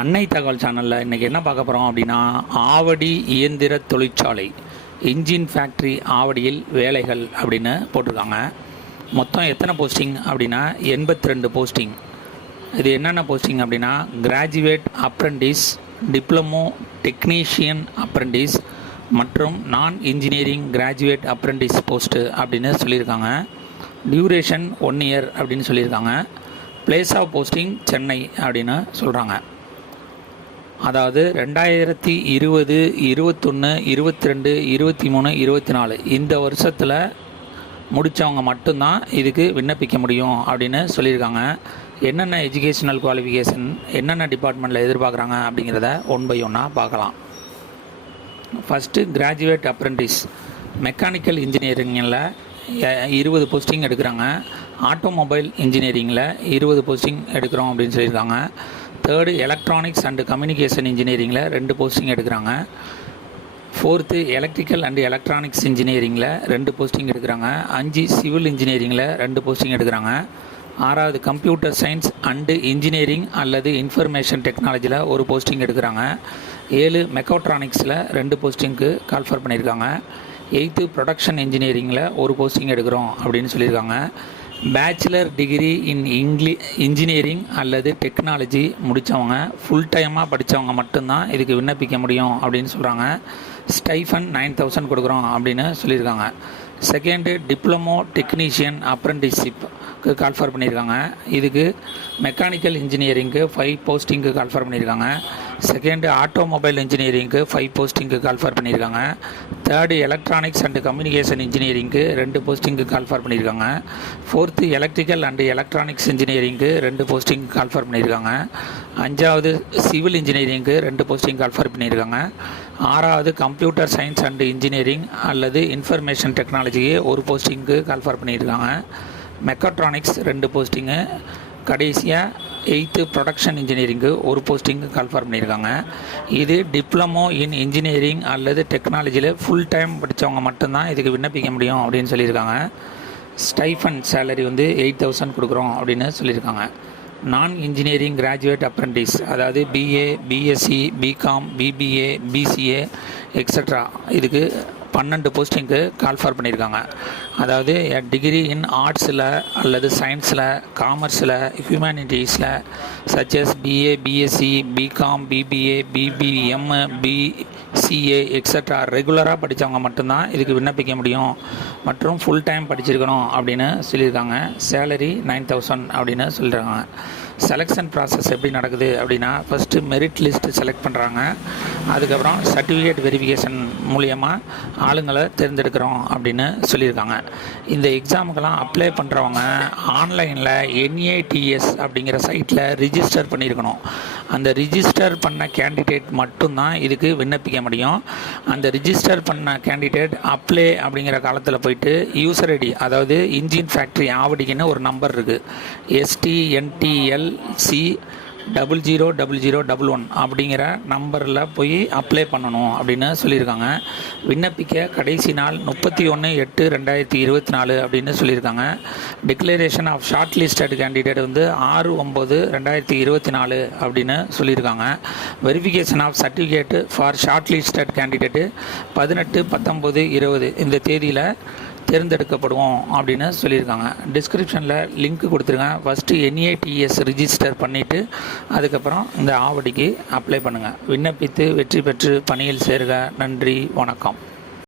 அன்னை தகவல் சேனலில் இன்றைக்கி என்ன பார்க்க போகிறோம் அப்படின்னா, ஆவடி இயந்திர தொழிற்சாலை இன்ஜின் ஃபேக்ட்ரி ஆவடியில் வேலைகள் அப்படின்னு போட்டிருக்காங்க. மொத்தம் எத்தனை போஸ்டிங் அப்படின்னா 82 போஸ்டிங். இது என்னென்ன போஸ்டிங் அப்படின்னா, graduate apprentice, diploma technician apprentice மற்றும் நான் இன்ஜினியரிங் கிராஜுவேட் அப்ரெண்டிஸ் போஸ்ட்டு அப்படின்னு சொல்லியிருக்காங்க. டியூரேஷன் 1 இயர் அப்படின்னு சொல்லியிருக்காங்க. பிளேஸ் ஆஃப் போஸ்டிங் சென்னை அப்படின்னு சொல்கிறாங்க. அதாவது 2020, 21, 22, 23, 24 இந்த வருஷத்தில் முடித்தவங்க மட்டும்தான் இதுக்கு விண்ணப்பிக்க முடியும் அப்படின்னு சொல்லியிருக்காங்க. என்னென்ன எஜுகேஷ்னல் குவாலிஃபிகேஷன், என்னென்ன டிபார்ட்மெண்ட்டில் எதிர்பார்க்குறாங்க அப்படிங்கிறத ஒன் பை ஒன்னாக பார்க்கலாம். ஃபஸ்ட்டு கிராஜுவேட் அப்ரெண்டிஸ், மெக்கானிக்கல் இன்ஜினியரிங்கில் 20 போஸ்டிங் எடுக்கிறாங்க. ஆட்டோமொபைல் இன்ஜினியரிங்கில் 20 போஸ்டிங் எடுக்கிறோம் அப்படின்னு சொல்லியிருக்காங்க. தேர்டு, எலக்ட்ரானிக்ஸ் அண்டு கம்யூனிகேஷன் இன்ஜினியரிங்கில் 2 போஸ்டிங் எடுக்கிறாங்க. ஃபோர்த்து, எலக்ட்ரிக்கல் அண்டு எலக்ட்ரானிக்ஸ் இன்ஜினியரிங்கில் 2 போஸ்டிங் எடுக்கிறாங்க. 5, சிவில் இன்ஜினியரிங்கில் 2 போஸ்டிங் எடுக்கிறாங்க. 6வது, கம்ப்யூட்டர் சயின்ஸ் அண்டு இன்ஜினியரிங் அல்லது இன்ஃபர்மேஷன் டெக்னாலஜியில் 1 போஸ்டிங் எடுக்கிறாங்க. 7, மெக்காட்ரானிக்ஸில் 2 போஸ்டிங்க்கு கால்ஃபர் பண்ணியிருக்காங்க. 8th, ப்ரொடக்ஷன் இன்ஜினியரிங்கில் 1 போஸ்டிங் எடுக்கிறோம் அப்படின்னு சொல்லியிருக்காங்க. பேச்சுலர் டிகிரி இன் இன்ஜினியரிங் அல்லது டெக்னாலஜி முடித்தவங்க, ஃபுல் டைமாக படித்தவங்க மட்டும்தான் இதுக்கு விண்ணப்பிக்க முடியும் அப்படின்னு சொல்கிறாங்க. ஸ்டைஃபன் 9000 கொடுக்குறோம் அப்படின்னு சொல்லியிருக்காங்க. செகண்டு, டிப்ளமோ டெக்னீஷியன் அப்ரெண்டிஸ்ஷிப்க்கு கால்ஃபர் பண்ணியிருக்காங்க. இதுக்கு மெக்கானிக்கல் இன்ஜினியரிங்க்கு 5 போஸ்டிங்க்கு கால்ஃபர் பண்ணியிருக்காங்க. செகண்டு, ஆட்டோமொபைல் இன்ஜினியரிங்க்கு 5 போஸ்டிங்க்கு கால்ஃபர் பண்ணியிருக்காங்க. தேர்டு, எலக்ட்ரானிக்ஸ் அண்டு கம்யூனிகேஷன் இன்ஜினியரிங்க்கு 2 போஸ்டிங்க்கு கால்ஃபர் பண்ணியிருக்காங்க. ஃபோர்த்து, எலக்ட்ரிக்கல் அண்டு எலக்ட்ரானிக்ஸ் இன்ஜினியரிங்க்கு 2 போஸ்டிங் கால்ஃபர் பண்ணியிருக்காங்க. 5வது, சிவில் இன்ஜினியரிங்க்கு 2 போஸ்டிங் கால்ஃபர் பண்ணியிருக்காங்க. 6வது, கம்ப்யூட்டர் சயின்ஸ் அண்டு இன்ஜினியரிங் அல்லது இன்ஃபர்மேஷன் டெக்னாலஜிக்கு 1 போஸ்டிங்க்கு கால்ஃபர் பண்ணியிருக்காங்க. Mechatronics 2 posting. கடைசியாக 8th, production engineering 1 posting call for பண்ணியிருக்காங்க. இது டிப்ளமோ இன் இன்ஜினியரிங் அல்லது டெக்னாலஜியில் ஃபுல் டைம் படித்தவங்க மட்டும்தான் இதுக்கு விண்ணப்பிக்க முடியும் அப்படின்னு சொல்லியிருக்காங்க. ஸ்டைஃபன் சேலரி 8000 கொடுக்குறோம் அப்படின்னு சொல்லியிருக்காங்க. நான் இன்ஜினியரிங் கிராஜுவேட் அப்ரெண்டிஸ், அதாவது BA, BSc, BCom, BBA, BCA extra இதுக்கு 12 போஸ்டிங்க்கு கால்ஃபர் பண்ணியிருக்காங்க. அதாவது டிகிரி இன் ஆர்ட்ஸில் அல்லது சயின்ஸில், காமர்ஸில், ஹியூமனிட்டிஸில் such as BA, BSc, BCom, BBA, BBM, BCA extra ரெகுலராக படித்தவங்க மட்டும்தான் இதுக்கு விண்ணப்பிக்க முடியும் மற்றும் ஃபுல் டைம் படிச்சிருக்கணும் அப்படின்னு சொல்லியிருக்காங்க. சேலரி 9000 அப்படின்னு சொல்லியிருக்காங்க. செலெக்ஷன் ப்ராசஸ் எப்படி நடக்குது அப்படின்னா, ஃபஸ்ட்டு மெரிட் லிஸ்ட்டு செலக்ட் பண்ணுறாங்க. அதுக்கப்புறம் சர்டிஃபிகேட் வெரிஃபிகேஷன் மூலியமாக ஆளுங்களை தேர்ந்தெடுக்கிறோம் அப்படின்னு சொல்லியிருக்காங்க. இந்த எக்ஸாமுக்கெல்லாம் அப்ளை பண்ணுறவங்க ஆன்லைனில் NATS அப்படிங்கிற சைட்டில் ரிஜிஸ்டர் பண்ணியிருக்கணும். அந்த ரிஜிஸ்டர் பண்ண கேண்டிடேட் மட்டும்தான் இதுக்கு விண்ணப்பிக்க முடியும். அந்த ரிஜிஸ்டர் பண்ண கேண்டிடேட் அப்ளை அப்படிங்கிற காலத்தில் போயிட்டு யூசர் ஐடி, அதாவது இன்ஜின் ஃபேக்ட்ரி ஆவடிக்குன்னு ஒரு நம்பர் இருக்குது, STNTLC000011 அப்படிங்கிற நம்பரில் போய் அப்ளை பண்ணணும் அப்படின்னு சொல்லியிருக்காங்க. விண்ணப்பிக்க கடைசி நாள் 31/8/2024 அப்படின்னு சொல்லியிருக்காங்க. Declaration of short listed candidate 6/9/2024 அப்படின்னு சொல்லியிருக்காங்க. Verification of certificate for short listed candidate 18/19/20 இந்த தேதியில் தேர்ந்தெடுக்கப்படுவோம் அப்படின்னு சொல்லியிருக்காங்க. டிஸ்கிரிப்ஷனில் லிங்க் கொடுத்துருக்கேன். ஃபஸ்ட்டு NATS ரிஜிஸ்டர் பண்ணிவிட்டு அதுக்கப்புறம் இந்த ஆவடிக்கு அப்ளை பண்ணுங்கள். விண்ணப்பித்து வெற்றி பெற்று பணியில் சேருக. நன்றி, வணக்கம்.